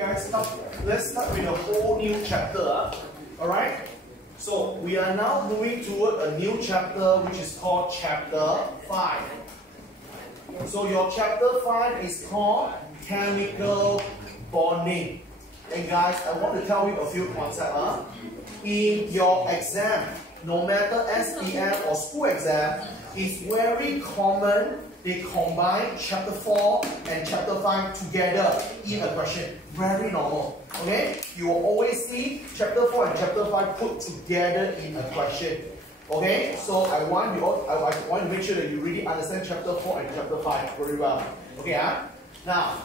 guys, let's start with a whole new chapter. Alright? So we are now moving toward a new chapter which is called chapter 5. So your chapter 5 is called chemical bonding. And guys, I want to tell you a few concepts. In your exam, no matter SPM or school exam, it's very common they combine chapter 4 and chapter 5 together in a question. Very normal. Okay? You will always see chapter 4 and chapter 5 put together in a question. Okay? So I want to make sure that you really understand chapter 4 and chapter 5 very well. Okay? Now,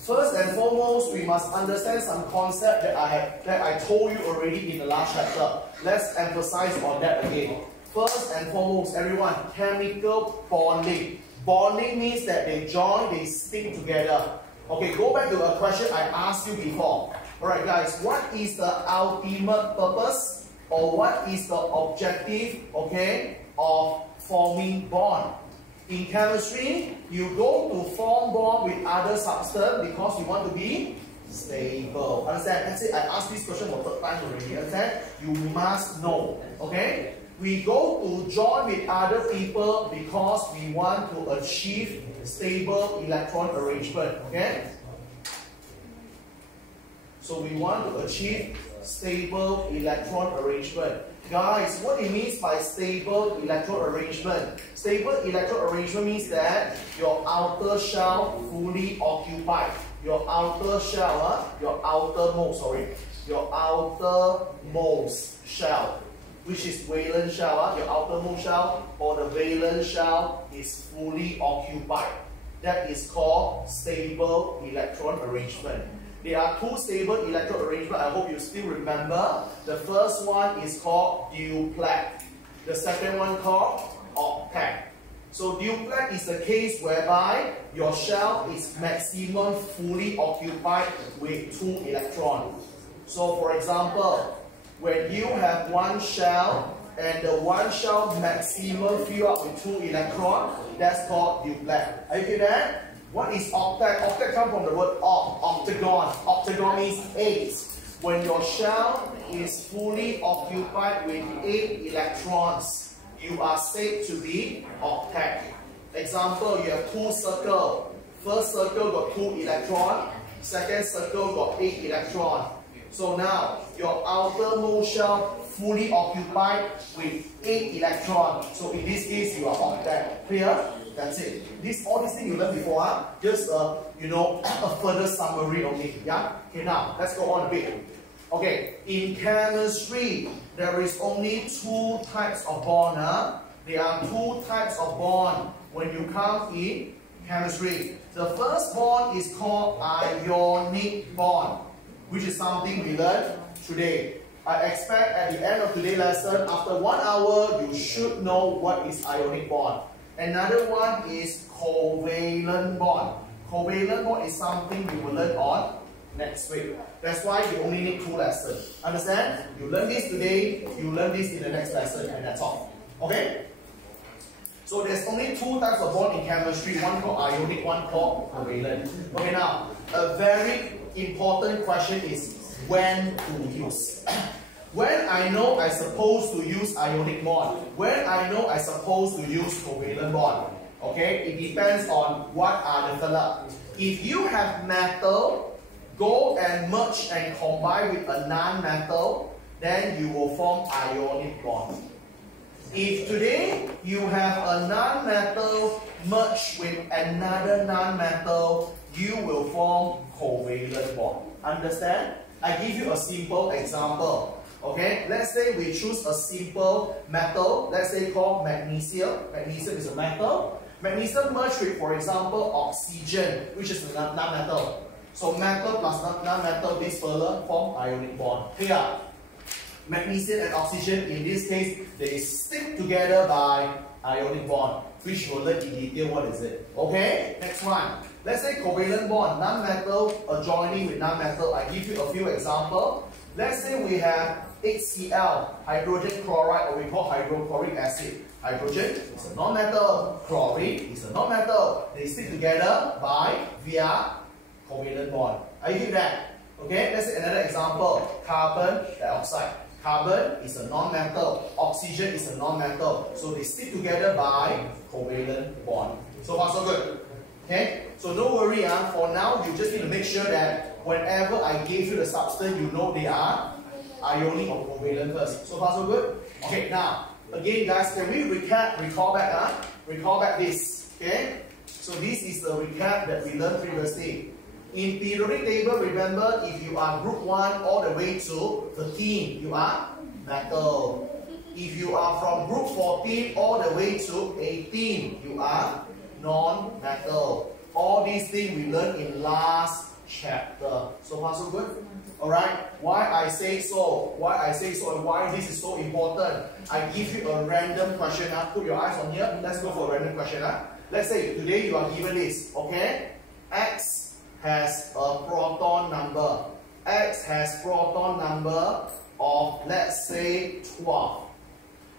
first and foremost, we must understand some concept that I told you already in the last chapter. Let's emphasize on that again. First and foremost, everyone, chemical bonding. Bonding means that they join, they stick together. Okay, go back to a question I asked you before. Alright guys, what is the ultimate purpose or what is the objective, okay, of forming bond? In chemistry, you go to form bond with other substance because you want to be stable. Understand? That's it. I asked this question for third time already. Understand? You must know. Okay? We go to join with other people because we want to achieve stable electron arrangement. Okay? So we want to achieve stable electron arrangement. Guys, what it means by stable electron arrangement? Stable electron arrangement means that your outer shell fully occupied. Your outer shell, your outermost shell, which is valence shell, your outermost shell or the valence shell is fully occupied. That is called stable electron arrangement. There are two stable electron arrangements. I hope you still remember. The first one is called duplex. The second one called octet. So duplex is the case whereby your shell is maximum fully occupied with 2 electrons. So for example, when you have one shell and the one shell maximum fill up with 2 electrons, that's called duplex. Are you get that? What is octet? Octet comes from the word octagon. Octagon means 8. When your shell is fully occupied with 8 electrons, you are said to be octet. Example, you have 2 circles. First circle got 2 electrons. Second circle got 8 electrons. So now, your outermost shell fully occupied with 8 electrons. So in this case, you are octet. Clear? That's it. All these things you learned before, just a further summary only. Yeah? Okay, now let's go on a bit. Okay, in chemistry, there is only 2 types of bond. There are 2 types of bond when you come in chemistry. The first bond is called ionic bond, which is something we learned today. I expect at the end of today's lesson, after 1 hour, you should know what is ionic bond. Another one is covalent bond. Covalent bond is something we will learn on next week. That's why you only need 2 lessons. Understand? You learn this today, you learn this in the next lesson, and that's all. Okay? So there's only 2 types of bond in chemistry, one called ionic, one called covalent. Okay, now, a very important question is when to use. When I know I'm supposed to use ionic bond, when I know I'm supposed to use covalent bond. Okay, it depends on what are the color. If you have metal, go and merge and combine with a non-metal, then you will form ionic bond. If today you have a non-metal merged with another non-metal, you will form covalent bond. Understand? I give you a simple example. Okay, let's say we choose a simple metal, let's say called magnesium. Magnesium is a metal. Magnesium merged with, for example, oxygen, which is a non-metal. So metal plus non-metal, this further form ionic bond. Here, magnesium and oxygen, in this case, they stick together by ionic bond, which we'll learn in detail what is it. Okay, next one. Let's say covalent bond, non-metal adjoining with non-metal. I give you a few examples. Let's say we have HCl, hydrogen chloride, or we call hydrochloric acid. Hydrogen is a non-metal, chlorine is a non-metal. They stick together via covalent bond. Are you get that? Okay, let's say another example, carbon dioxide. Carbon is a non-metal, oxygen is a non-metal, so they stick together by covalent bond. So far so good. Okay, so no worry, for now you just need to make sure that whenever I gave you the substance, you know they are ionic or covalent first. So far so good. Okay, now again guys, can we recall back this. Okay, so this is the recap that we learned previously. In periodic table, remember, if you are group 1 all the way to 13, you are metal. If you are from group 14 all the way to 18, you are non-metal. All these things we learned in last chapter. So far so good? Alright, why I say so, and why this is so important. I give you a random question. Put your eyes on here. Let's go for a random question. Let's say today you are given this, okay? X has a proton number. X has proton number of, let's say, 12.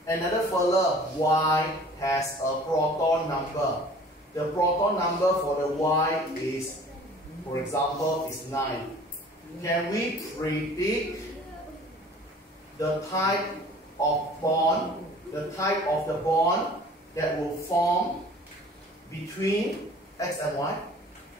Another fella, Y, has a proton number. The proton number for the Y is, for example, is 9. Can we predict the type of bond, the type of the bond that will form between X and Y?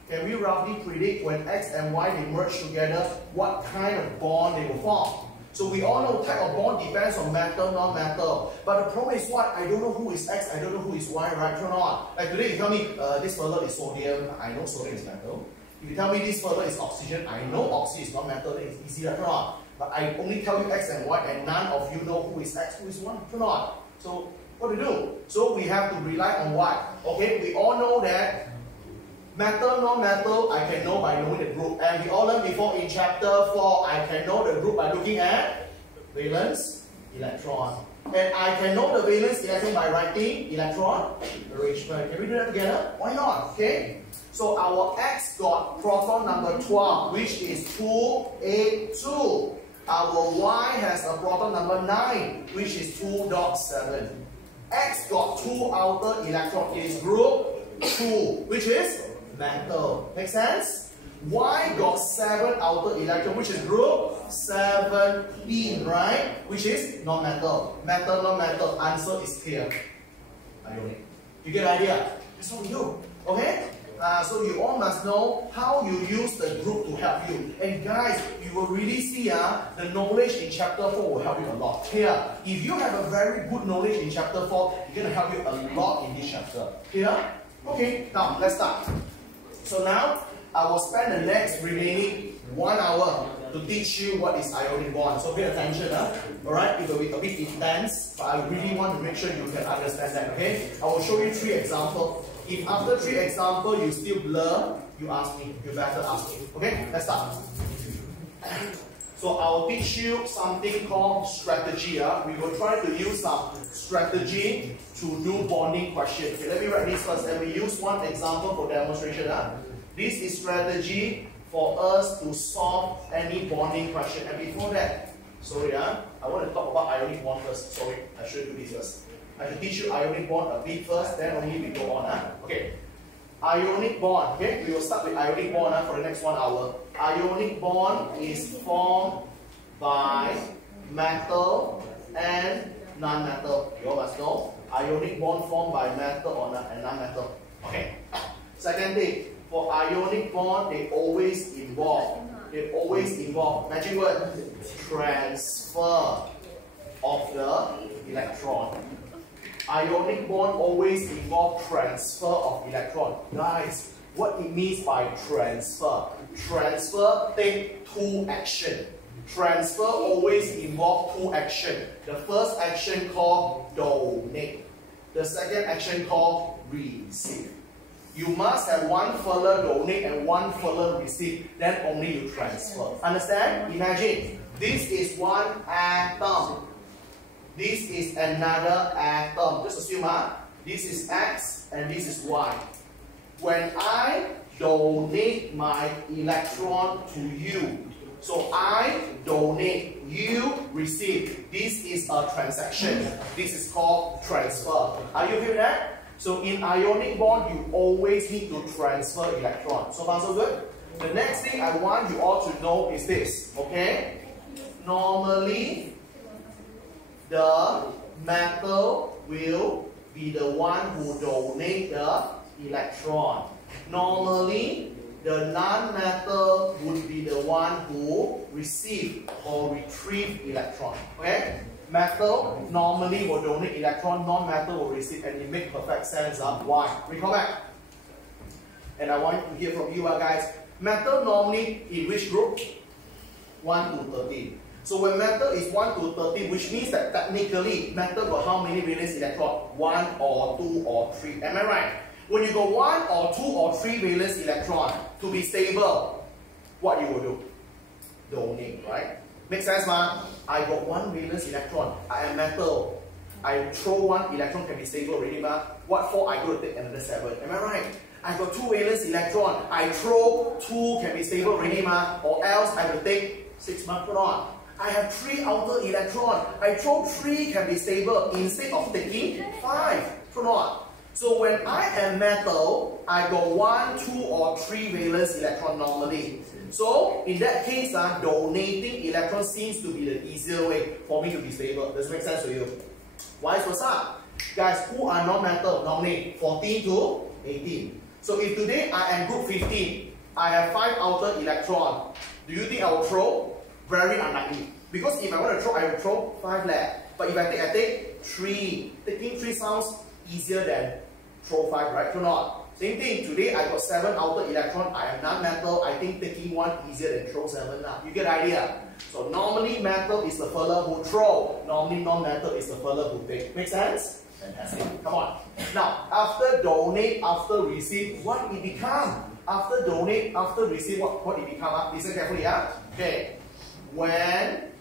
Can we roughly predict when X and Y they merge together, what kind of bond they will form? So we all know type of bond depends on metal, non-metal. But the problem is what? I don't know who is X, I don't know who is Y, right or not? Like today you tell me this fella is sodium, I know sodium is metal. If you tell me this fella is oxygen, I know oxygen is not metal, then it's easy, right or not? But I only tell you X and Y and none of you know who is X, who is Y, right or not? So what to do? So we have to rely on what? Okay, we all know that metal, non-metal, I can know by knowing the group. And we all learned before in chapter 4, I can know the group by looking at valence, electron. And I can know the valence electron by writing electron arrangement. Can we do that together? Why not? Okay. So our X got proton number 12, which is 282. Our Y has a proton number 9, which is 2.7. X got 2 outer electrons. It is group 2, which is metal. Make sense? Y got 7 outer electrons, which is group 17, right? Which is non-metal. Metal, non-metal. Answer is clear. Ionic. You get the idea? That's what we do. Okay? So you all must know how you use the group to help you. And guys, you will really see the knowledge in chapter 4 will help you a lot. Here, if you have a very good knowledge in chapter 4, it's going to help you a lot in this chapter. Here? Okay, now let's start. So now, I will spend the next remaining 1 hour to teach you what is ionic bond. So pay attention, alright? It will be a bit intense, but I really want to make sure you can understand that, okay? I will show you 3 examples. If after 3 examples you still blur, you ask me. You better ask me. Okay, let's start. So I will teach you something called strategy. We will try to use some strategy to do bonding questions. Okay, let me write this first. And we use one example for demonstration. This is strategy for us to solve any bonding question. And before that, sorry, I want to talk about ionic bond first. Sorry, I should do this first. I should teach you ionic bond a bit first, then only we go on. Okay. Ionic bond. Okay, we will start with ionic bond for the next 1 hour. Ionic bond is formed by metal and non-metal. You all must know. Ionic bond formed by metal and non-metal. Okay. Second thing, for ionic bond, they always involve. Magic word. Transfer of the electron. Ionic bond always involve transfer of electron. Guys, what it means by transfer? Transfer take 2 action. Transfer always involve 2 action. The first action called donate. The second action called receive. You must have one fella donate and one fella receive. Then only you transfer. Understand? Imagine this is one atom. This is another atom. Just assume this is X and this is Y. When I donate my electron to you, so I donate, you receive. This is a transaction. This is called transfer. Are you with that? So in ionic bond, you always need to transfer electron. So far so good? The next thing I want you all to know is this, okay? Normally, the metal will be the one who donate the electron. Normally, the non-metal would be the one who receive or retrieve electron. Okay? Metal normally will donate electron, non-metal will receive, and it makes perfect sense. Why? Recall back. And I want to hear from you guys. Metal normally in which group? 1 to 13. So when metal is 1 to 13, which means that technically metal got how many valence electron? 1 or 2 or 3. Am I right? When you go 1 or 2 or 3 valence electron to be stable, what you will do? Donate, right? Make sense, man? I got 1 valence electron. I am metal. I throw 1 electron can be stable already, man. What for? I go to take another 7. Am I right? I got 2 valence electron. I throw 2 can be stable already, man. Or else I will take 6 micron. I have 3 outer electron. I throw 3 can be stable instead of taking 5. True not? So when I am metal, I got 1, 2 or 3 valence electron normally. So in that case, donating electron seems to be the easier way for me to be stable. Does it make sense to you? Vice versa. Guys, who are non-metal normally? 14 to 18. So if today I am group 15, I have 5 outer electron. Do you think I will throw? Very unlikely. Because if I want to throw, I will throw 5 left. But if I take 3. Taking 3 sounds easier than throw 5, right? True not? Same thing, today I got 7 outer electron, I am non-metal, I think taking 1 easier than throw 7 now. You get the idea? So normally metal is the fella who throw, normally non-metal is the fella who take. Make sense? Fantastic. Come on. Now, after donate, after receive, what it become? After donate, after receive, what it become? Listen carefully, okay. When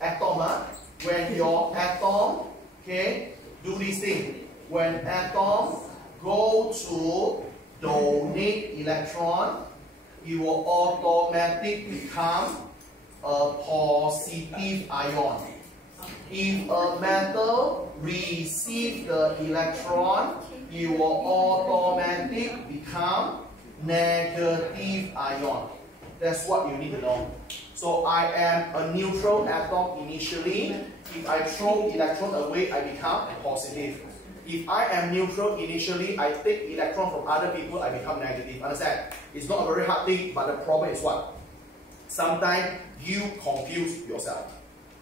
atom, when your atom, okay, do this thing. When atom go to donate electron, it will automatically become a positive ion. If a metal receives the electron, it will automatically become negative ion. That's what you need to know. So I am a neutral atom initially. If I throw electron away, I become positive. If I am neutral initially, I take electron from other people, I become negative. Understand? It's not a very hard thing, but the problem is what? Sometimes you confuse yourself.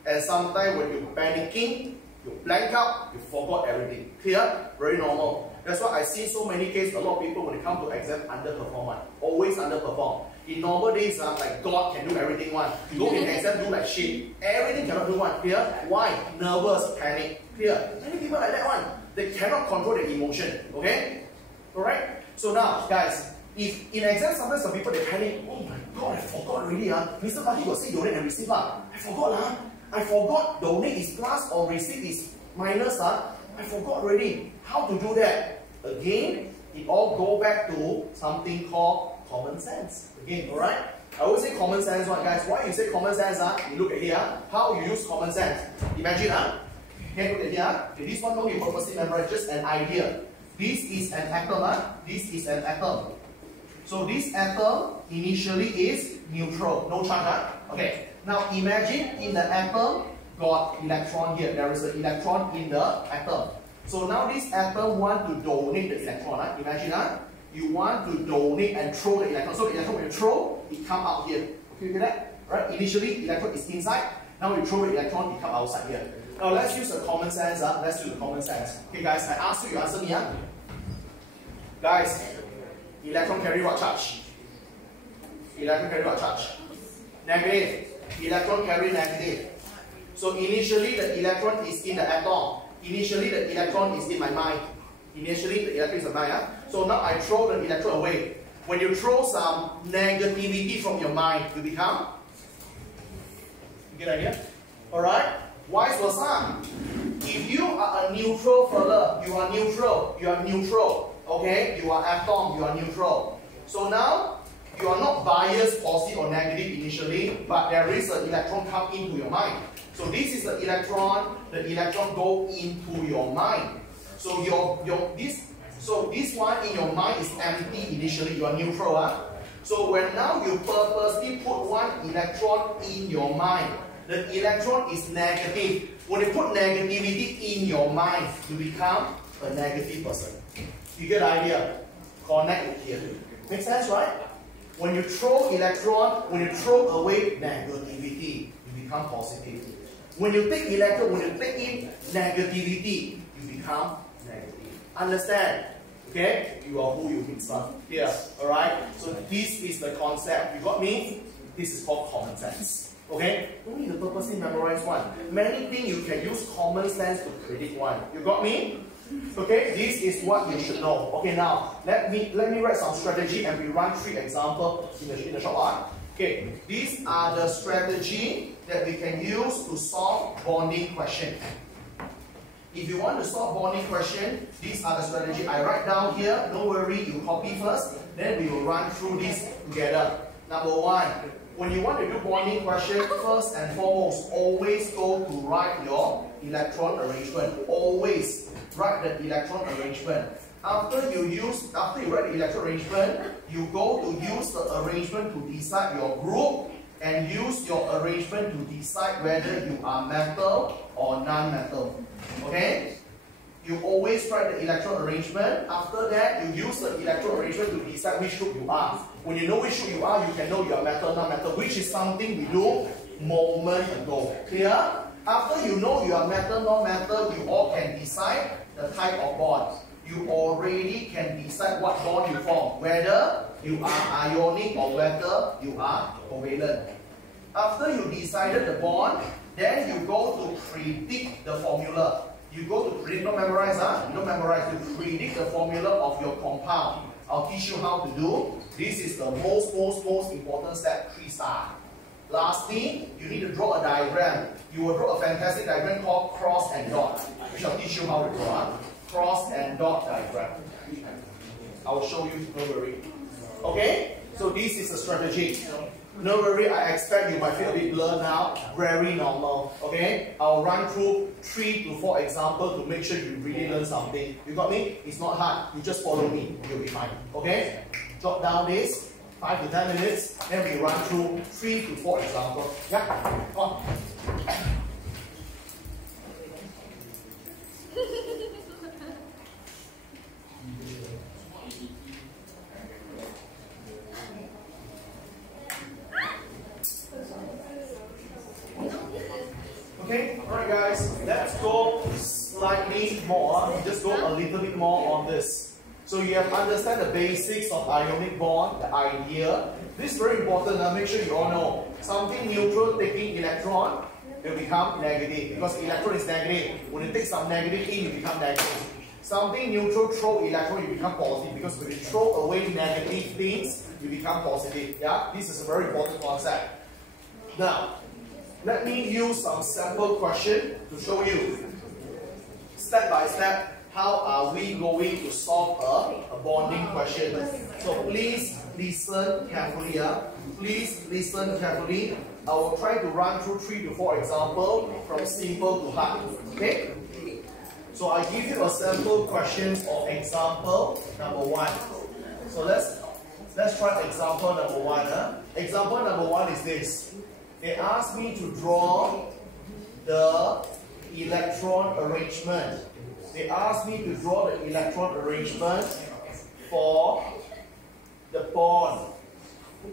And sometimes when you're panicking, you blank out, you forgot everything. Clear? Very normal. That's why I see so many cases, a lot of people when they come to exam underperform. Always underperform. In normal days, like God can do everything one. You go in exam, do like shit. Everything cannot do one. Clear? Why? Nervous, panic. Clear? Many people like that one. They cannot control their emotion. Okay? Alright? So now, guys, if in exam sometimes some people they panic, oh my God, I forgot already. Mr. Lucky got say donate and receive. I forgot. I forgot donate is plus or receive is minus. I forgot already. How to do that? Again, it all go back to something called common sense. Again, alright? I always say common sense one, guys. Why you say common sense? You look at here, how you use common sense. Imagine, okay, look at here. Okay, this one don't be purposely memorized, just an idea. This is an atom, this is an atom. So this atom initially is neutral, no charge. Okay, now imagine in the atom got electron here. There is an electron in the atom. So now this atom want to donate the electron. Imagine, you want to donate and throw the electron. So the electron when you throw, it come out here. Okay, you get that? Right? Initially, electron is inside. Now when you throw the electron, it come outside here. Now let's use the common sense. Let's use the common sense. Okay, guys, I ask you, you answer me. Guys, electron carry what charge? Electron carry what charge? Negative. Electron carry negative. So initially, the electron is in the atom. Initially, the electron is in my mind. Initially, the electron is in my mind. So now I throw the electron away. When you throw some negativity from your mind, you become? You get the idea? Alright? Vice versa. If you are a neutral fella, you are neutral. You are neutral. Okay? You are atom, you are neutral. So now, you are not biased, positive or negative initially, but there is an electron come into your mind. So this is the electron go into your mind. So this So this one in your mind is empty initially, you are neutral. So when now you purposely put one electron in your mind, the electron is negative. When you put negativity in your mind, you become a negative person. You get the idea? Connect it here. Make sense, right? When you throw electron, when you throw away negativity, you become positive. When you take electron, when you take in negativity, you become negative. Understand? Okay? You are who you mix up here. Alright? So this is the concept. You got me? This is called common sense. Okay? Don't need to purposely memorize one. Many things you can use common sense to predict one. You got me? Okay, this is what you should know. Okay, now let me write some strategy and we run 3 examples in the short while. Okay, these are the strategy that we can use to solve bonding question. If you want to solve bonding question, these are the strategy I write down here. Don't worry, you copy first. Then we will run through this together. Number 1, when you want to do bonding question, first and foremost, always go to write your electron arrangement. Always write the electron arrangement. After you write the electron arrangement, you go to use the arrangement to decide your group and use your arrangement to decide whether you are metal or non-metal. Okay? You always write the electron arrangement. After that, you use the electron arrangement to decide which group you are. When you know which group you are, you can know you are metal, non-metal, which is something we do moment ago. Clear? After you know you are metal, non-metal, you all can decide the type of bond. You already can decide what bond you form, whether you are ionic or whether you are covalent. After you decided the bond, then you go to predict the formula. You go to predict, not memorize, you don't memorize, you predict the formula of your compound. I'll teach you how to do. This is the most important step, Crease. Lastly, you need to draw a diagram. You will draw a fantastic diagram called cross and dot. We shall teach you how to draw cross and dot diagram. I will show you, don't worry. Okay? So this is a strategy. No worry, I expect you might feel a bit blurred now. Very normal. Okay? I'll run through 3 to 4 examples to make sure you really learn something. You got me? It's not hard. You just follow me. You'll be fine. Okay? Jot down this. 5 to 10 minutes. Then we run through 3 to 4 examples. Yeah? Come on. Okay, alright guys, let's go slightly more, just go a little bit more on this. So you have understand the basics of ionic bond, the idea. This is very important, make sure you all know. Something neutral taking electron will become negative because electron is negative. When you take some negative in, you become negative. Something neutral throw electron, you become positive because when you throw away negative things, you become positive. Yeah, this is a very important concept. Now, let me use some sample question to show you step by step how are we going to solve a bonding question. So please listen carefully. Please listen carefully. I will try to run through 3 to 4 examples from simple to hard. Okay? So I give you a sample question of example number 1. So let's try example number 1. Example number 1 is this. They asked me to draw the electron arrangement. They asked me to draw the electron arrangement for the bond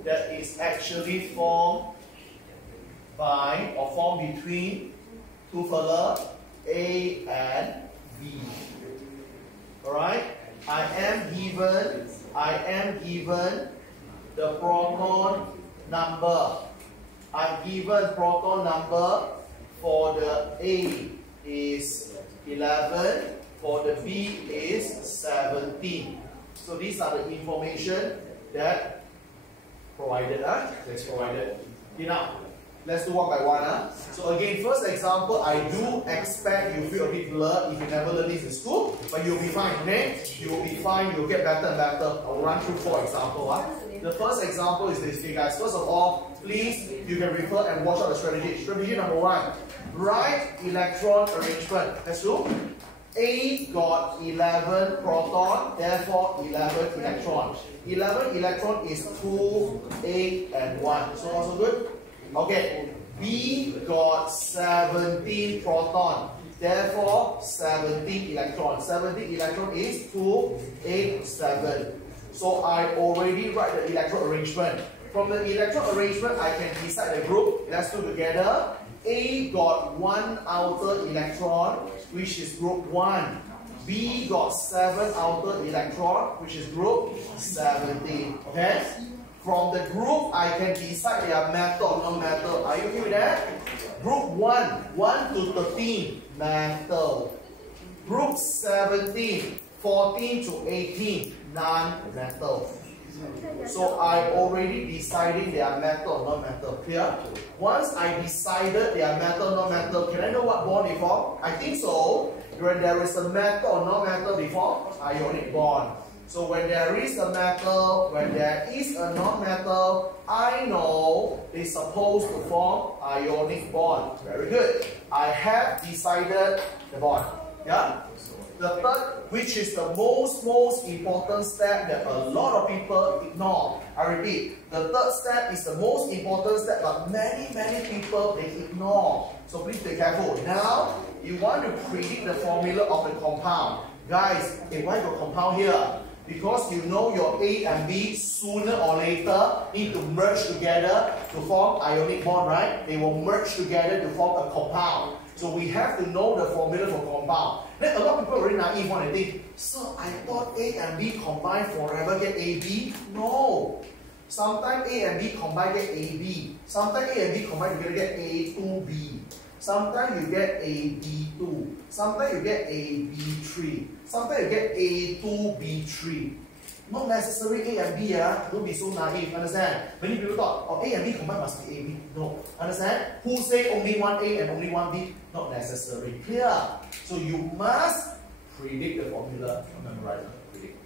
that is actually formed by or formed between two fellows A and B. Alright? I am given the proton number. I'm given proton number for the A is 11, for the B is 17. So these are the information that provided. That's provided. Okay, now let's do one by one. So again, first example, I do expect you feel a bit blurred if you never learned this in school, but you'll be fine. Okay? You'll be fine. You'll get better and better. I'll run through 4 examples. The first example is this, okay guys. First of all, please, you can refer and watch out the strategy. Strategy number 1, write electron arrangement. Let's do. A got 11 proton, therefore 11 electron. 11 electron is 2, 8, and 1. So also good? Okay. B got 17 proton, therefore 17 electron. 17 electron is 2, 8, 7. So I already write the electron arrangement. From the electron arrangement, I can decide the group. Let's do together. A got 1 outer electron, which is group 1. B got 7 outer electron, which is group 17. Okay? From the group, I can decide their metal or non-metal. Are you okay with that? Group 1, 1 to 13, metal. Group 17, 14 to 18, non-metal. So I already decided they are metal or non-metal. Clear? Once I decided they are metal or non-metal, can I know what bond they form? I think so. When there is a metal or non-metal, they form ionic bond. So when there is a metal, when there is a non-metal, I know they're supposed to form ionic bond. Very good. I have decided the bond. Yeah? The third, which is the most important step that a lot of people ignore. I repeat, the third step is the most important step, but many people they ignore. So please be careful. Now, you want to predict the formula of the compound. Guys, why got compound here? Because you know your A and B sooner or later need to merge together to form ionic bond, right? They will merge together to form a compound. So we have to know the formula for compound. Then a lot of people are very naive when they think, sir, I thought A and B combined forever get AB. No. Sometimes A and B combined get AB. Sometimes A and B combined together get A2B. Sometimes you get AB2. Sometimes you get AB3. Sometimes you get A2B3. Not necessarily A and B, don't be so naive, understand? Many people thought, oh, A and B combined must be AB. No, understand? Who say only one A and only one B? Not necessary. Clear? So you must predict the formula. Memorize, predict.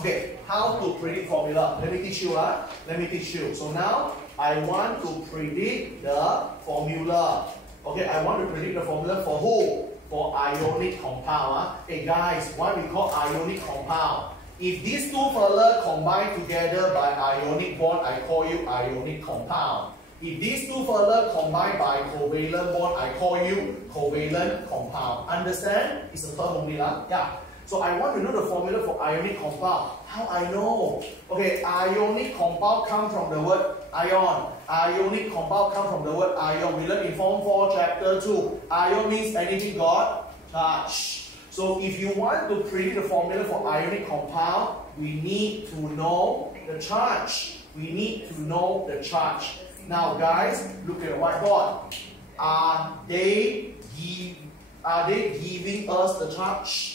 Okay, how to predict formula? Let me teach you. Let me teach you. So now, I want to predict the formula. Okay, I want to predict the formula for who? For ionic compound. Hey guys, why we call ionic compound? If these two fellas combine together by ionic bond, I call you ionic compound. If these two fellas combine by covalent bond, I call you covalent compound. Understand? It's a term only, yeah. So I want to know the formula for ionic compound. How I know? Okay, ionic compound comes from the word ion. Ionic compound comes from the word ion. We learned in Form 4, Chapter 2. Ion means anything got charge. So if you want to predict the formula for ionic compound, we need to know the charge. We need to know the charge. Now guys, look at the whiteboard. Are they giving us the charge?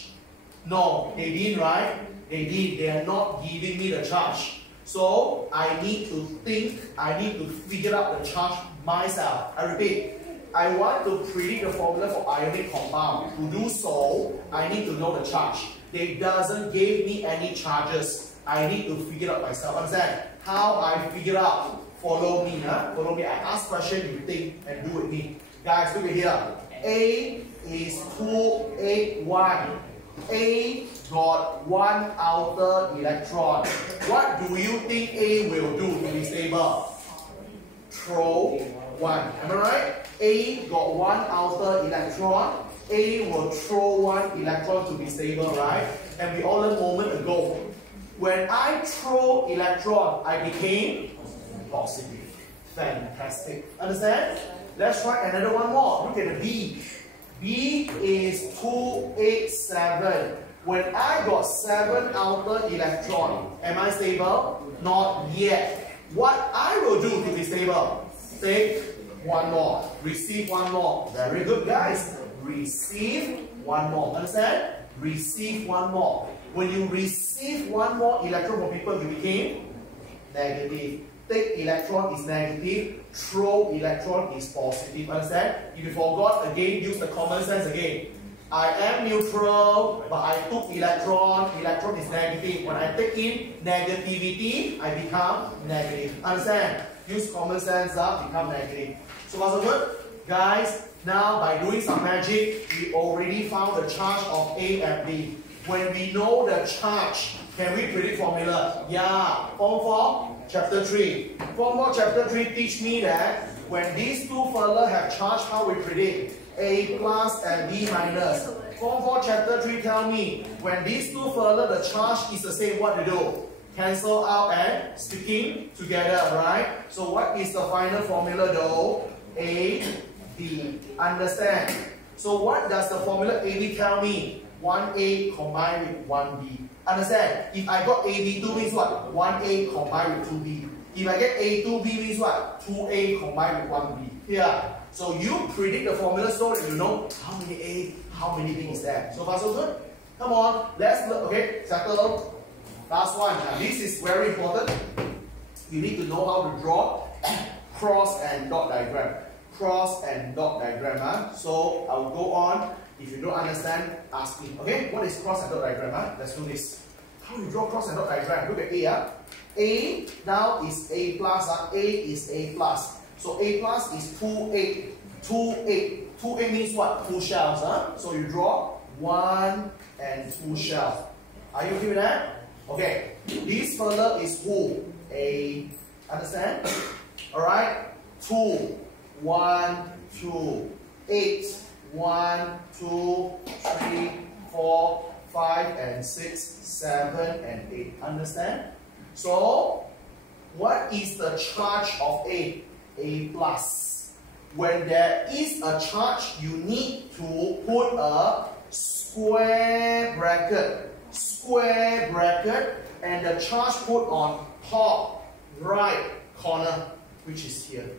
No, they didn't, right? They did. They are not giving me the charge. So I need to think, I need to figure out the charge myself. I repeat, I want to predict the formula for ionic compound. To do so, I need to know the charge. They doesn't give me any charges. I need to figure out myself. Understand? How I figure out? Follow me, Follow me. I ask question, you think and do with me. Guys, look at here. A is 2, 8, 1. A got 1 outer electron. What do you think A will do to be stable? Throw 1. Am I right? A got 1 outer electron. A will throw 1 electron to be stable, right? And we all learned a moment ago. When I throw electron, I became positive. Fantastic. Understand? Let's try another one more. Look at the B. B is 2, 8, 7. When I got 7 outer electron, am I stable? Not yet. What I will do to be stable? Take 1 more. Receive 1 more. Very good, guys. Receive 1 more. Understand? Receive 1 more. When you receive 1 more electron from people, you became negative. Take electron is negative, throw electron is positive. Understand? If you forgot, again, use the common sense again. I am neutral, but I took electron. Electron is negative. When I take in negativity, I become negative. Understand? Use common sense, become negative. So what's the word? Guys, now by doing some magic, we already found the charge of A and B. When we know the charge, can we predict formula? Yeah. Form 4, chapter 3. Form 4, chapter 3 teach me that when these two fellas have charge, how we predict? A plus and B minus. Form 4, chapter 3 tell me when these two fellas, the charge is the same, what to do? Cancel out and sticking together, right? So what is the final formula though? A, B. Understand? So what does the formula AB tell me? 1A combined with 1B. Understand? If I got AB2 means what? 1A combined with 2B. If I get A2B means what? 2A combined with 1B. Here. So you predict the formula so that you know how many A, how many B is there. So far so good? Come on, let's look. Okay, settle. Last one. Now this is very important. You need to know how to draw cross and dot diagram. Cross and dot diagram. Huh? So I will go on. If you don't understand, ask me. Okay, what is cross and dot diagram? Huh? Let's do this. How do you draw cross and dot diagram? Look at A. Huh? A now is A plus. A is A plus. So A plus is 2A. 2A. 2A means what? 2 shells. Huh? So you draw 1 and 2 shells. Are you okay with that? Okay. This fella is who? A. Understand? Alright? 2. 1, 2, 8. 1, 2, 3, 4, 5, and 6, 7, and 8. Understand? So, what is the charge of A? A plus. When there is a charge, you need to put a square bracket. Square bracket, and the charge put on top right corner, which is here.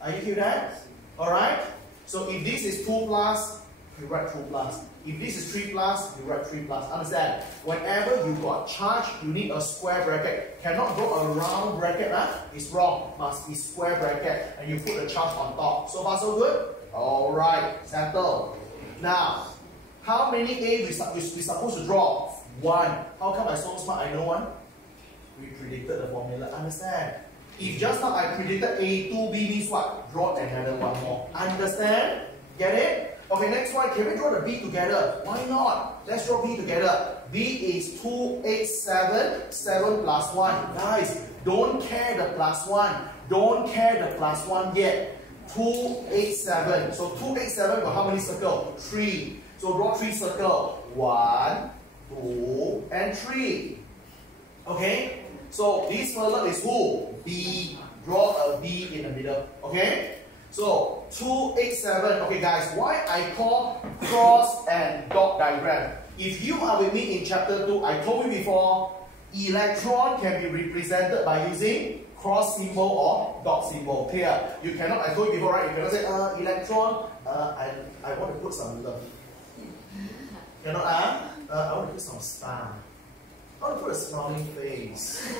Are you hear that? Alright? So if this is 2 plus, you write 2 plus. If this is 3 plus, you write 3 plus. Understand? Whenever you got charge, you need a square bracket. Cannot go a round bracket, huh? It's wrong. Must be square bracket. And you put the charge on top. So far so good? Alright, settle. Now, how many A we supposed to draw? 1. How come I so smart? I know 1? We predicted the formula. Understand? If just now I predicted A2B means what? Draw another one more. Understand? Get it? Okay, next one. Can we draw the B together? Why not? Let's draw B together. B is 2, 8, 7. 7 plus 1. Guys, don't care the plus 1. Don't care the plus 1 yet. 2, 8, 7. So 2, 8, 7 got how many circles? 3. So draw 3 circles. 1, 2, and 3. Okay? So this fella is who? B. Draw a B in the middle. Okay? So 2, 8, 7. Okay guys, why I call cross and dot diagram? If you are with me in chapter 2, I told you before, electron can be represented by using cross symbol or dot symbol. Clear? You cannot, I told you before, right? You cannot say, electron, I want to put some love. Cannot, I want to put some star. I want to put a smiling face.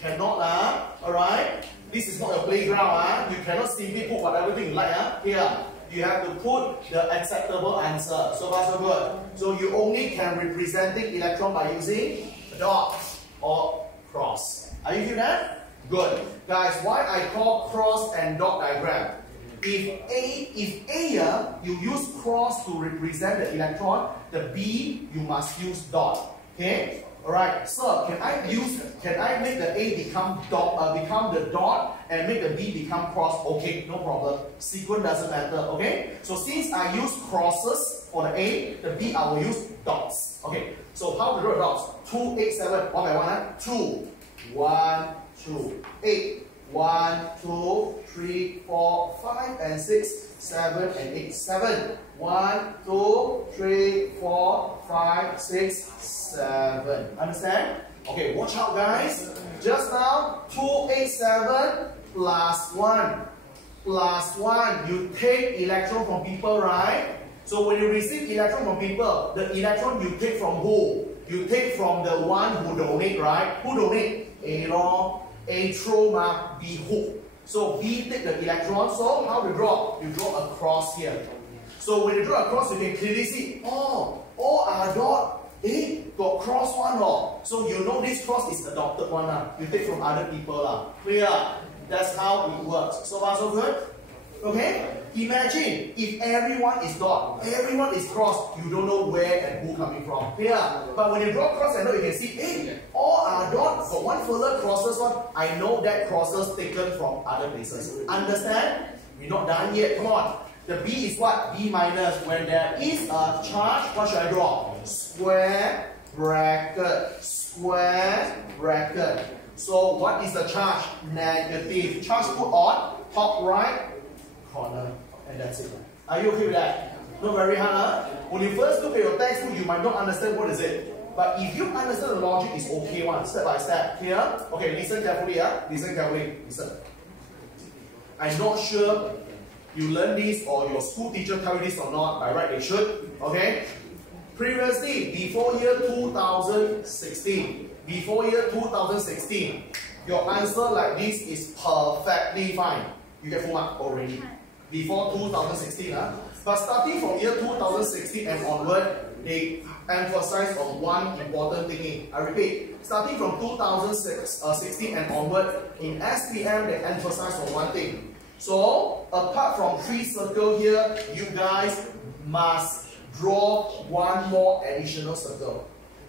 Cannot, alright? This is not a playground, you cannot simply put whatever thing you like, Here, you have to put the acceptable answer. So far so good. So you only can representing electron by using dot or cross. Are you hear that? Good. Guys, why I call cross and dot diagram? If A you use cross to represent the electron, the B you must use dot. Okay? Alright, sir, can I make the A become the dot and make the B become cross? Okay, no problem. Sequence doesn't matter, okay? So since I use crosses for the A, the B I will use dots. Okay, so how to draw dots? 2, 8, 7, 1 by 1, 2, 1, 2, 8, 1, 2, 3, 4, 5, and 6, 7, and 8, 7. 1, 2, 3, 4, 5, 6, 7. Understand? Okay, watch out guys. Just now, 2, 8, 7 plus 1. Plus 1. You take electron from people, right? So when you receive electron from people, the electron you take from who? You take from the one who donate, right? Who donate? A law. A throw, B hook. So B take the electron. So how to draw? You draw a cross here. So when you draw a cross, you can clearly see, oh, all are dot. A got cross one. So you know this cross is adopted one. You take from other people. Clear? That's how it works. So far so good? Okay? Imagine if everyone is dot, everyone is cross, you don't know where and who coming from. Yeah. But when you draw cross and dot, you can see, hey, all are dots. Got one further crosses one. I know that crosses taken from other places. Understand? We're not done yet. Come on. The B is what? B minus. When there is a charge, what should I draw? Square bracket. Square bracket. So what is the charge? Negative. Charge put on top right corner. And that's it. Are you okay with that? Not very hard, huh? When you first look at your textbook, you might not understand what is it. But if you understand the logic, it's okay one, step by step. Here, okay, listen carefully, huh? Listen carefully, listen. I'm not sure you learn this or your school teacher tell you this or not. By right, they should, okay? Previously, before year 2016, your answer like this is perfectly fine. You get full mark already. Before 2016, huh? But starting from year 2016 and onward, they emphasize on one important thing. I repeat, starting from 2016 and onward, in SPM they emphasize on one thing. So, apart from 3 circles here, you guys must draw one more additional circle.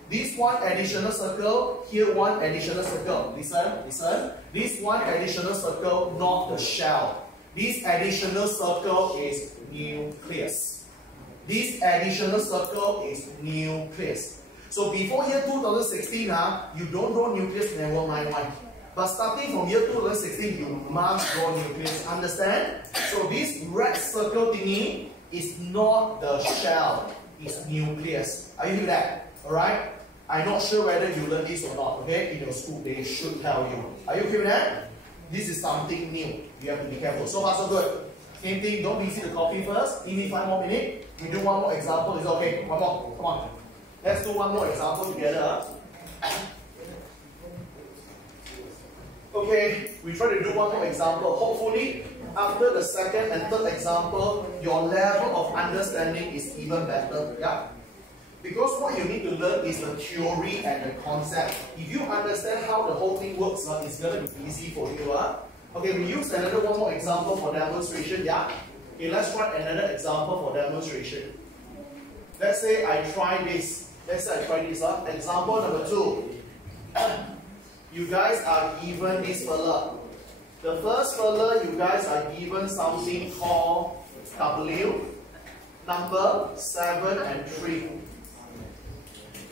This one additional circle, here one additional circle. Listen, listen. This one additional circle, not the shell. This additional circle is nucleus. This additional circle is nucleus. So before year 2016, you don't draw nucleus, never mind one. But starting from year 2016, you must draw nucleus. Understand? So this red circle thingy is not the shell, it's nucleus. Are you with that? Alright? I'm not sure whether you learn this or not, okay? In your school, they should tell you. Are you okay with that? This is something new. You have to be careful. So far, so good. Same thing, don't visit the copy first. Give me 5 more minutes. We do one more example. Is okay? One more. Come on. Let's do one more example together. Okay, we try to do one more example. Hopefully, after the second and third example, your level of understanding is even better. Yeah? Because what you need to learn is the theory and the concept. If you understand how the whole thing works, it's going to be easy for you. Okay, we use another one more example for demonstration. Yeah? Okay, let's try another example for demonstration. Let's say I try this. Example number 2. You guys are given this fella. The first fella, you guys are given something called W, number 7 and 3.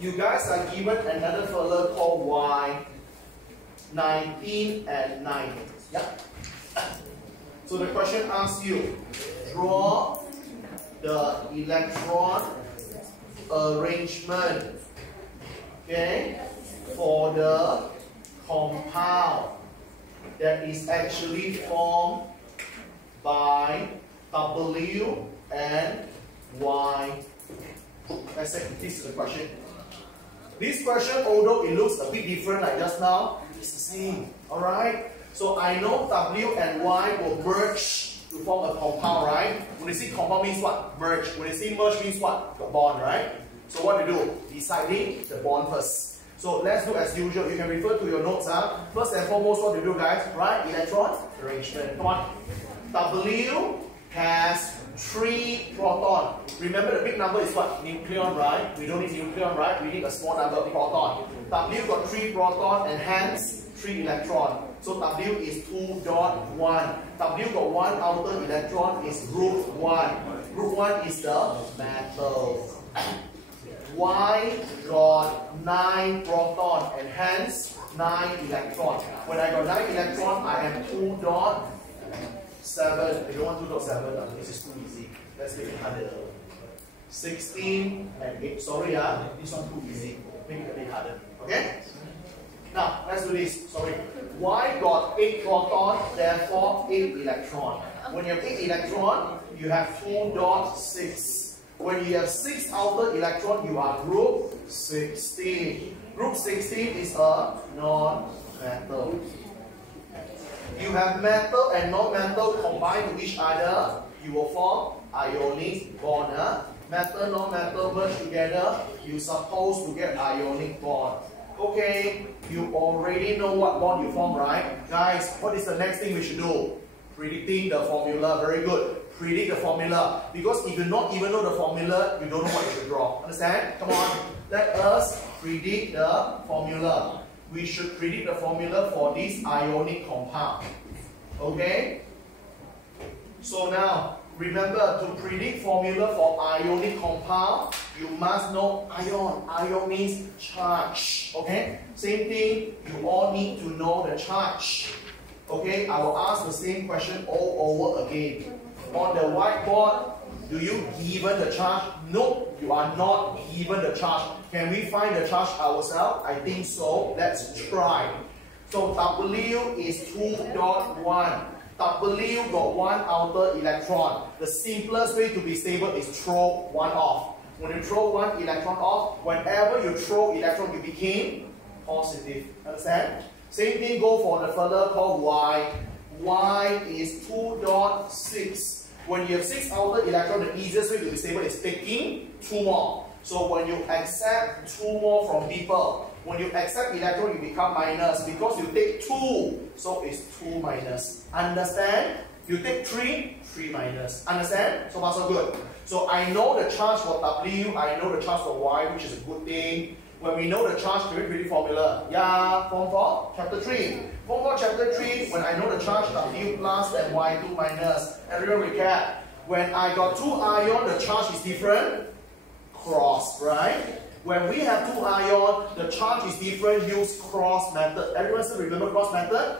You guys are given another fella called Y, 19 and 9. Yeah. So the question asks you, draw the electron arrangement, okay, for the compound that is actually formed by W and Y. Let's say this is the question. This question, although it looks a bit different like just now, it's the same. Alright? So I know W and Y will merge to form a compound, right? When you see compound means what? Merge. When you see merge means what? The bond, right? So what to do? Deciding the bond first. So let's do as usual. You can refer to your notes. First and foremost, what to do, guys? Right? Electron arrangement. Come on. W has 3 proton. Remember the big number is what? Nucleon, right? We don't need nucleon, right? We need a small number of proton. W got 3 proton and hence 3 electron. So W is 2.1. W got 1 outer electron is group 1. Group 1 is the metal. Y got 9 proton and hence 9 electron. When I got 9 electron, I am 2.7. If you want 2.7, this is too easy. Let's make it harder. 16 and 8. Sorry, this one too easy. Make it a bit harder. Okay? Now, let's do this. Sorry. Y got 8 proton, therefore 8 electron. When you have 8 electron, you have 2.6. When you have 6 outer electron, you are group 16. Group 16 is a non-metal. You have metal and non-metal combined with each other, you will form ionic bond. Metal, non-metal merge together, you're supposed to get ionic bond. Okay, you already know what bond you form, right? Guys, what is the next thing we should do? Predicting the formula. Very good. predict the formula. Because if you not even know the formula, you don't know what you should draw. Understand? Come on. Let us predict the formula. We should predict the formula for this ionic compound. Okay? So now, remember, to predict formula for ionic compound, you must know ion. Ion means charge. Okay? Same thing, you all need to know the charge. Okay? I will ask the same question all over again. On the whiteboard, do you given the charge? No, you are not given the charge. Can we find the charge ourselves? I think so. Let's try. So W is 2.1. W got one outer electron. The simplest way to be stable is throw one off. When you throw one electron off, whenever you throw electron, you became positive. Understand? Same thing go for the fella called Y. Y is 2.6. When you have 6 outer electrons, the easiest way to be stable is taking 2 more. So when you accept 2 more from people, when you accept electron, you become minus because you take 2. So it's 2 minus. Understand? You take 3, 3 minus. Understand? So far so good. So I know the charge for W, I know the charge for Y, which is a good thing. When we know the charge, can we predict formula? Yeah, form 4, chapter 3. Form 4, chapter 3, when I know the charge W plus and Y2 minus. Everyone recap. When I got 2 ion, the charge is different. Cross, right? When we have 2 ion, the charge is different. Use cross method. Everyone still remember cross method?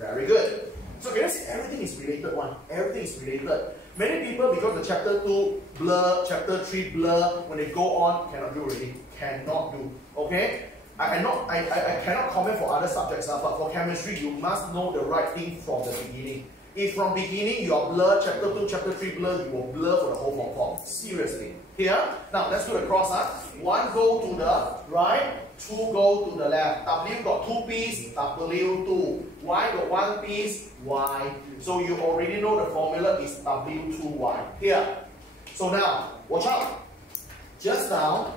Very good. So can you see everything is related one? Everything is related. Many people, because the chapter 2 blur, chapter 3 blur, when they go on, cannot do already. Cannot do. Okay? I cannot comment for other subjects, but for chemistry, you must know the right thing from the beginning. If from beginning you are blur, chapter 2, chapter 3 blur, you will blur for the whole form. Seriously. Here, now let's do the cross. 1 go to the right, 2 go to the left. W got 2 pieces, W2. Y got 1 piece, Y. So you already know the formula is W2Y. Here. So now, watch out. Just now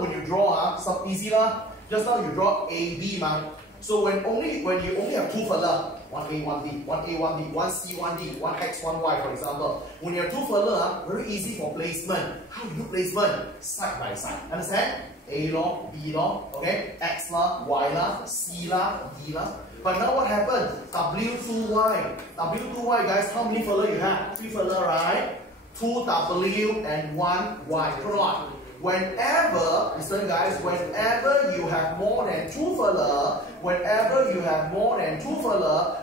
when you draw, some easy lah. Just now you draw AB man. So when you only have 2 fella, 1A, 1B, 1A, 1B, 1C, 1D, 1X, 1Y, for example. When you have 2 fella, very easy for placement. How do you do placement? Side by side. Understand? A law, B law, okay? X la, Y la, C la, D la. But now what happened? W2Y. W2Y, guys, how many fella you have? 3 fella, right? 2W and 1Y. Come on. Whenever, listen guys, whenever you have more than 2 fella,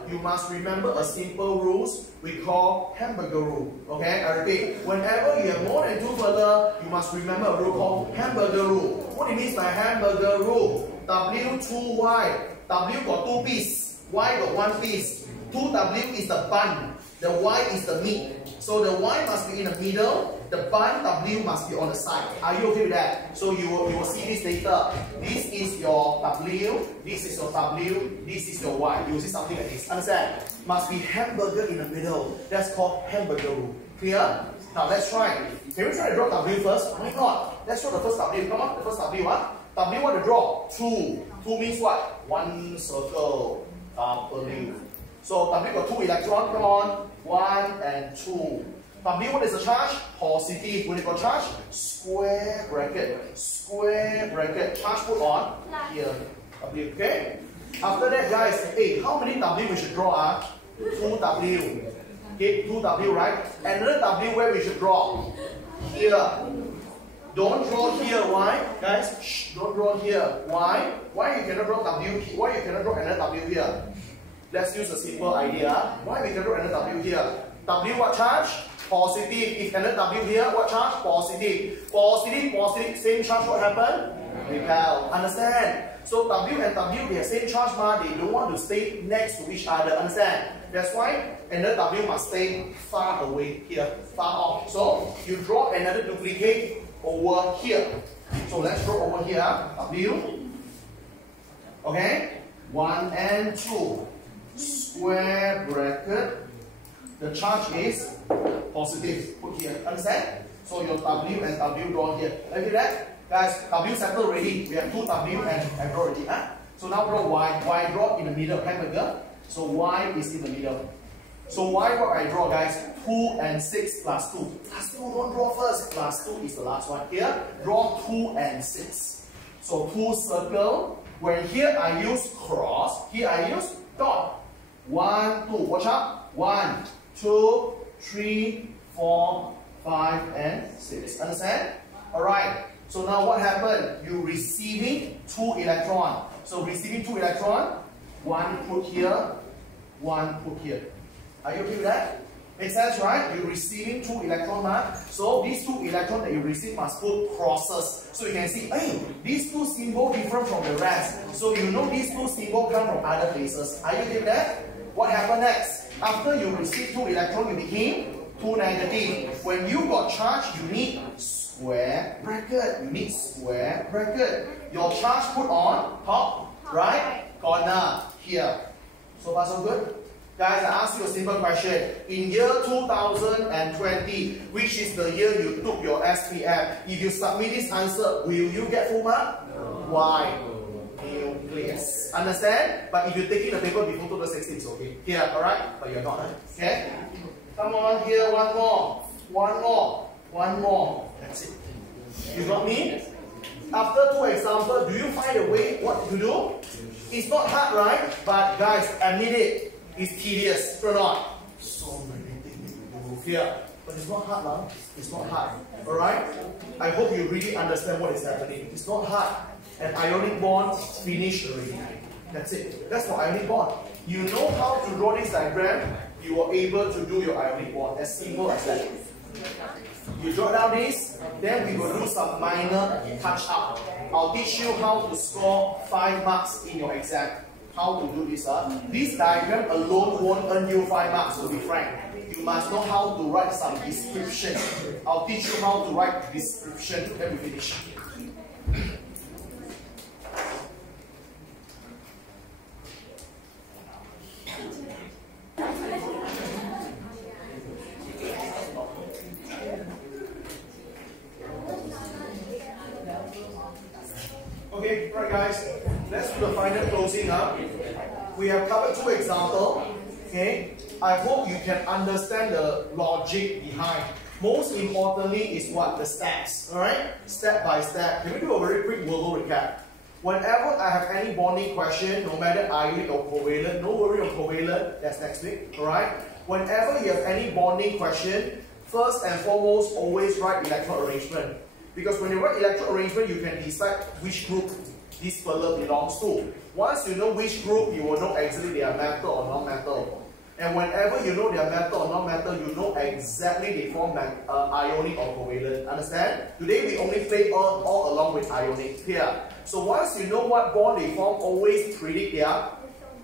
you must remember a simple rules we call hamburger rule. Okay, I repeat, whenever you have more than 2 fella, you must remember a rule called hamburger rule. What it means by hamburger rule? W2Y. W got 2 pieces, Y got 1 piece. 2W is the bun, the Y is the meat. So the Y must be in the middle, the bun W must be on the side. Are you okay with that? So you will see this later. This is your W, this is your W, this is your Y. You will see something like this. Understand? Must be hamburger in the middle. That's called hamburger rule. Clear? Now let's try. Can we try to draw W first? Why not? Let's draw the first W. Come on, the first W. W want to draw 2. 2 means what? 1 circle. W. So W got 2 electrons. Come on. 1 and 2. W, what is the charge? Positive. When it got charge, square bracket. Square bracket. Charge put on here. W, okay? After that, guys, hey, how many W we should draw? 2W. Okay, 2W, right? Another W where we should draw? Here. Don't draw here. Why? Guys, shh, don't draw here. Why? Why you cannot draw W? Why you cannot draw another W here? Let's use a simple idea. Why we can draw another W here? W what charge? Positive. If another W here, what charge? Positive. Positive, positive, same charge, what happen? Repel. Understand? So W and W, they have same charge, but they don't want to stay next to each other. Understand? That's why another W must stay far away here, far off. So you draw another duplicate over here. So let's draw over here, W. Okay? 1 and 2. Square bracket. The charge is positive. Put here. Understand? So your W and W draw here. Like that? Guys, W settled already. We have 2 W and draw already. So now draw Y. Y draw in the middle. Hamburger. So Y is in the middle. So why what I draw, guys? 2 and 6 plus 2. Plus 2, don't draw first. Plus 2 is the last one. Here, draw 2 and 6. So 2 circle. When here I use cross, here I use dot. 1, 2. Watch out. 1, 2, 3, 4, 5, and 6. Understand? Alright. So now what happened? You receiving 2 electron. So receiving 2 electron, 1 put here, 1 put here. Are you okay with that? Makes sense, right? You're receiving 2 electron, so these 2 electrons that you receive must put crosses. So you can see, hey, these 2 symbols different from the rest. So you know these 2 symbols come from other places. Are you okay with that? What happened next? After you receive 2 electrons, you became 2 negative. When you got charge, you need square bracket. You need square bracket. Your charge put on top, right? Corner, here. So far so good? Guys, I ask you a simple question. In year 2020, which is the year you took your SPM, if you submit this answer, will you get full mark? No. Why? Nucleus. Understand? But if you're taking the paper before 2016, it's okay. Here, alright? But you're not, right? Okay? Come on, here, one more. One more. One more. That's it. You got me? After 2 examples, do you find a way what to do? It's not hard, right? But guys, admit it. It's tedious, or not? So many things to do here. But it's not hard, now. It's not hard. Alright? I hope you really understand what is happening. It's not hard. An ionic bond finished already. That's it. That's for ionic bond. You know how to draw this diagram, you are able to do your ionic bond. As simple as that. You draw down this, then we will do some minor touch up. I'll teach you how to score 5 marks in your exam. How to do this? This diagram alone won't earn you 5 marks, to be frank. You must know how to write some description. I'll teach you how to write description. Then we finish. Okay, right guys, let's do the final closing up. We have covered 2 examples. Okay, I hope you can understand the logic behind. Most importantly is what? The steps. Alright? Step by step. Let me do a very quick verbal recap. Whenever I have any bonding question, no matter ionic or covalent, no worry on covalent, that's next week. Alright? Whenever you have any bonding question, first and foremost, always write electron arrangement. Because when you write electron arrangement, you can decide which group this fellow belongs to. Once you know which group, you will know exactly they are metal or non-metal. And whenever you know they are metal or non-metal, you know exactly they form ionic or covalent. Understand? Today we only play all along with ionic here. So once you know what bond they form, always predict their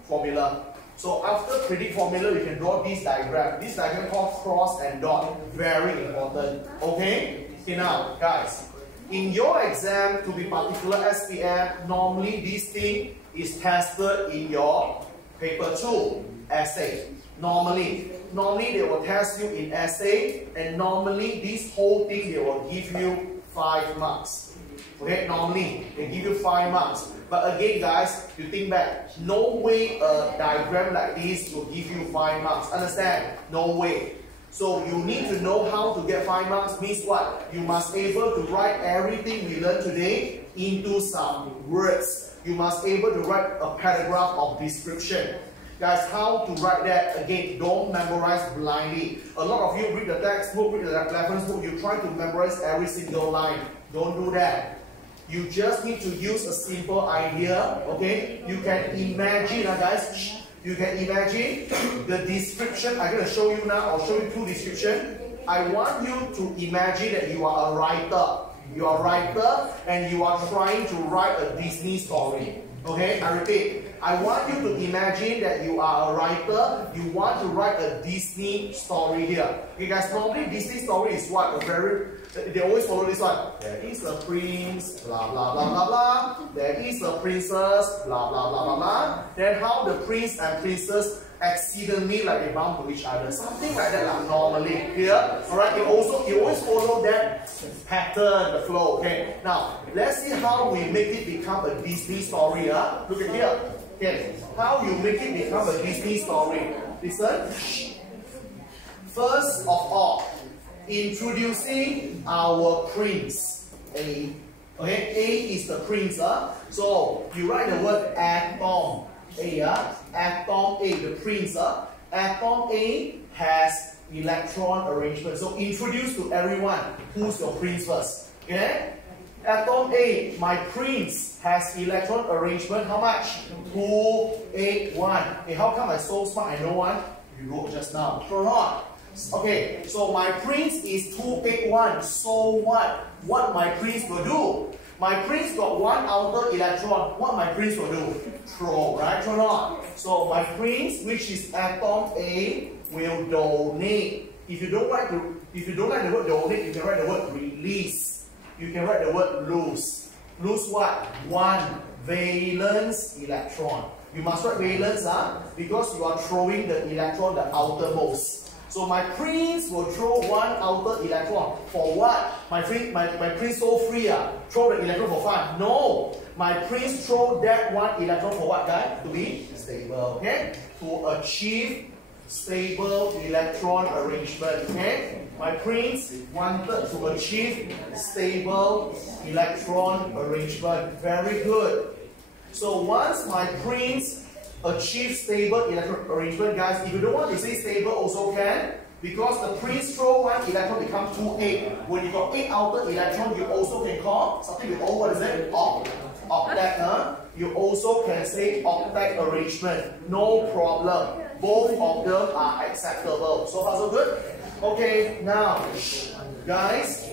formula. So after predict formula, you can draw this diagram. This diagram called cross and dot. Very important. Okay? Okay, now, guys, in your exam, to be particular SPM, normally this thing is tested in your paper 2 essay. Normally they will test you in essay, and normally this whole thing they will give you 5 marks. Okay, normally they give you 5 marks. But again, guys, you think back, no way a diagram like this will give you 5 marks. Understand? No way. So you need to know how to get 5 marks. Means what? You must be able to write everything we learned today into some words. You must be able to write a paragraph of description. Guys, how to write that? Again, don't memorize blindly. A lot of you read the textbook, read the reference book, you try to memorize every single line. Don't do that. You just need to use a simple idea. Okay? You can imagine, guys. You can imagine the description. I'm going to show you now. I'll show you 2 descriptions. I want you to imagine that you are a writer. You are a writer and you are trying to write a Disney story. Okay, I repeat. I want you to imagine that you are a writer. You want to write a Disney story here. Okay, guys. Normally Disney story is what? They always follow this one. There is a prince, blah blah blah blah blah. There is a princess, blah blah blah blah blah. Then how the prince and princess accidentally like they bump to each other. Something like that normally. Here. Alright, you always follow that pattern, the flow. Okay. Now let's see how we make it become a Disney story. Look at here. Okay. How you make it become a Disney story. Listen. First of all, introducing our prince A. Okay, A is the prince. So you write the word atom A. Atom A, the prince. Atom A has electron arrangement. So introduce to everyone who's your prince first. Okay? Atom A, my prince, has electron arrangement. How much? 281. Hey, how come I'm so smart? I know one. You wrote just now. Sure not. Okay, so my prince is 281. So what? What my prince will do? My prince got one outer electron. What my prince will do? Throw, right? Throw not. So my prince, which is atom A, will donate. If you don't like the word donate, you can write the word release. You can write the word lose. Lose what? One valence electron. You must write valence, because you are throwing the electron the outermost. So my prince will throw one outer electron. For what? My prince so free, throw the electron for fun. No! My prince throw that one electron for what, guys? To be stable, okay? To achieve stable electron arrangement, okay? My prince wanted to achieve stable electron arrangement. Very good. So once my prince achieve stable electron arrangement, guys, if you don't want to say stable also can, because the prince throw one electron become 28. When you got 8 outer electron, you also can call something with O, what is it? Octet. You also can say octet arrangement. No problem. Both of them are acceptable. So far so good? Okay, now, guys,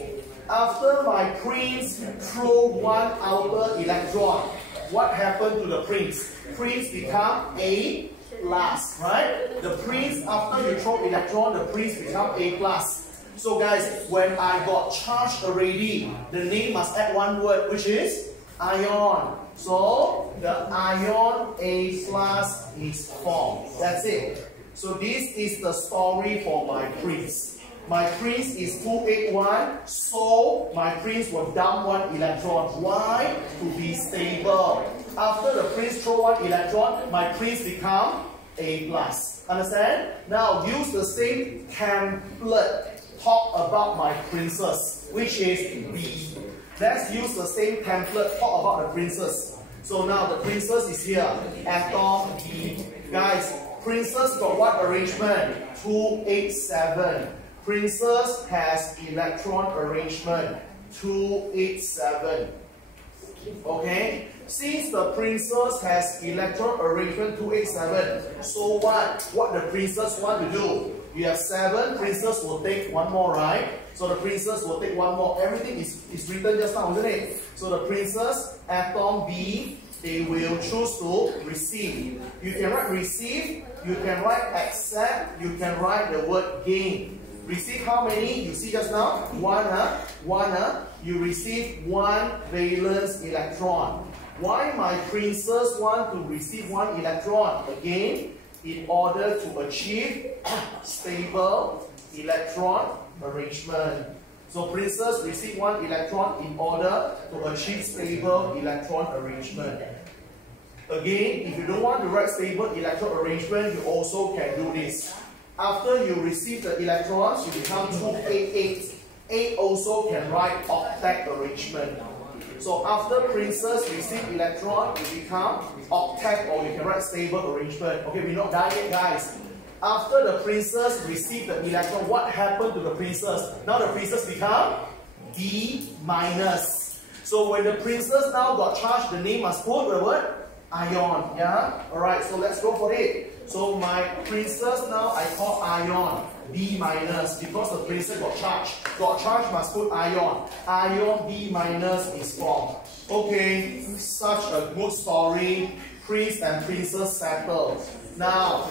after my prince throw one outer electron, what happened to the prince? Prince become A plus, right? The prince, after you throw electron, the prince become A plus. So guys, when I got charged already, the name must add one word, which is ion. So the ion A plus is formed. That's it. So this is the story for my prince. My prince is 281, so my prince will dump one electron. Why? To be stable. After the prince throw one electron, my prince become A plus. Understand? Now use the same template. Talk about my princess, which is B. Let's use the same template. Talk about the princess. So now the princess is here. Atom B. Guys, princess got what arrangement? 287. Princess has electron arrangement 287. Okay? Since the princess has electron arrangement 287, so what? What the princess want to do? You have 7, princess will take one more, right? So the princess will take one more. Everything is written just now, isn't it? So the princess, atom B, they will choose to receive. You can write receive, you can write accept, you can write the word gain. Receive how many? You see just now? One, you receive one valence electron. Why my princess want to receive one electron? Again, in order to achieve stable electron arrangement. So princess receive one electron in order to achieve stable electron arrangement. Again, if you don't want to write stable electron arrangement, you also can do this. After you receive the electrons, you become 288. 8 also can write octet arrangement. So after princess receive electron, you become octet, or you can write stable arrangement. Okay, we're not done yet, guys. After the princess receive the electron, what happened to the princess? Now the princess become D minus. So when the princess now got charged, the name must put the word ion. Yeah? Alright, so let's go for it. So my princess now I call ion B minus, because the princess got charged. Got charged must put ion. Ion B minus is formed. Okay, such a good story. Prince and princess settled. Now,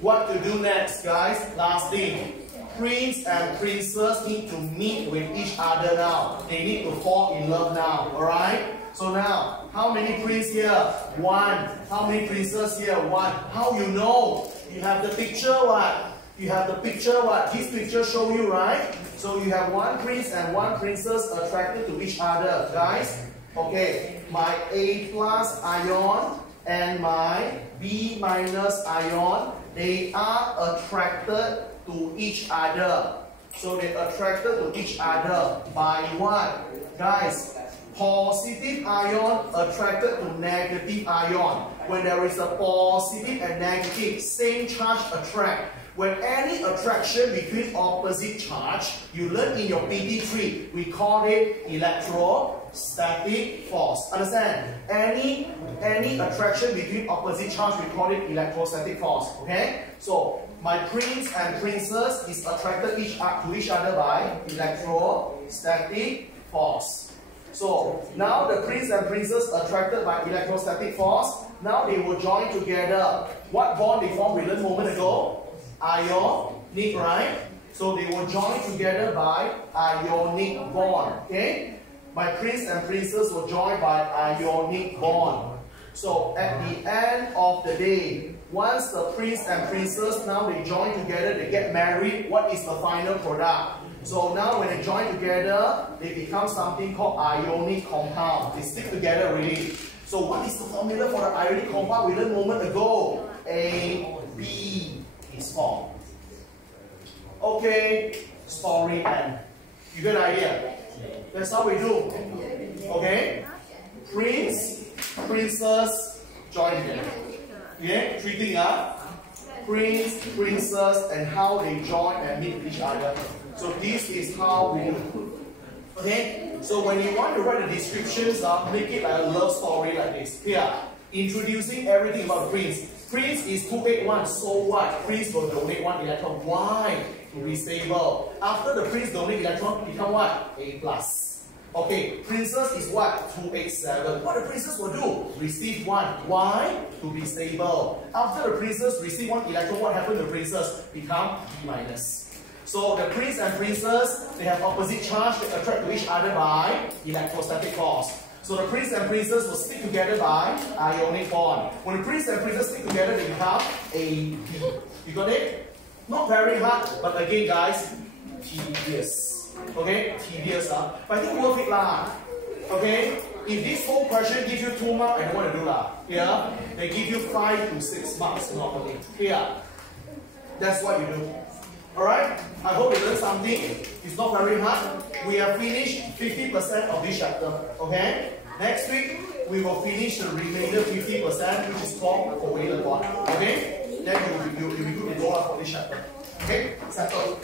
what to do next, guys? Last thing. Prince and princess need to meet with each other now. They need to fall in love now. Alright? So now, how many princes here? 1. How many princesses here? 1. How you know? You have the picture, what? You have the picture, what? This picture show you, right? So you have one prince and one princess attracted to each other, guys. Okay, my A plus ion and my B minus ion, they are attracted to each other. So they attracted to each other by what? Guys, positive ion attracted to negative ion. When there is a positive and negative, same charge attract. When any attraction between opposite charge, you learn in your PT3, we call it electrostatic force. Understand? Any attraction between opposite charge, we call it electrostatic force. Okay? So my prince and princess is attracted to each other by electrostatic force. So now the prince and princess attracted by electrostatic force, now they will join together. What bond they formed we learned a moment ago? Ionic, right? So they will join together by ionic bond. Okay? My prince and princess will join by ionic bond. So at the end of the day, once the prince and princess now they join together, they get married, what is the final product? So now when they join together, they become something called ionic compound. They stick together really. So what is the formula for the ionic compound we learned a moment ago? AB is formed. Okay, story end. You get the idea? That's how we do. Okay? Prince, princess, join together. Yeah, three things, prince, princess, and how they join and meet each other. So this is how we do. Okay? So when you want to write the descriptions, make it like a love story like this. Here, introducing everything about Prince. Prince is 281, so what? Prince will donate 1 electron. Why? To be stable. After the Prince donate electron, become what? A+. Okay, princess is what? 287. What the princess will do? Receive 1. Why? To be stable. After the princess receive 1 electron, what happened to the princess? Become B-. So the prince and princess, they have opposite charge, they attract to each other by electrostatic force. So the prince and princess will stick together by ionic bond. When the prince and princess stick together, they become AB. You got it? Not very hard, but again guys, tedious. Okay, tedious, but I think worth it lah. Okay, if this whole question gives you 2 marks, I don't want to do lah. Here, they give you 5 to 6 marks normally. Here, that's what you do. Alright, I hope you learned something. It's not very hard. We have finished 50% of this chapter. Okay, next week we will finish the remainder 50%, which is called covalent bond. Okay, then you'll be good to go out for this chapter. Okay, settled.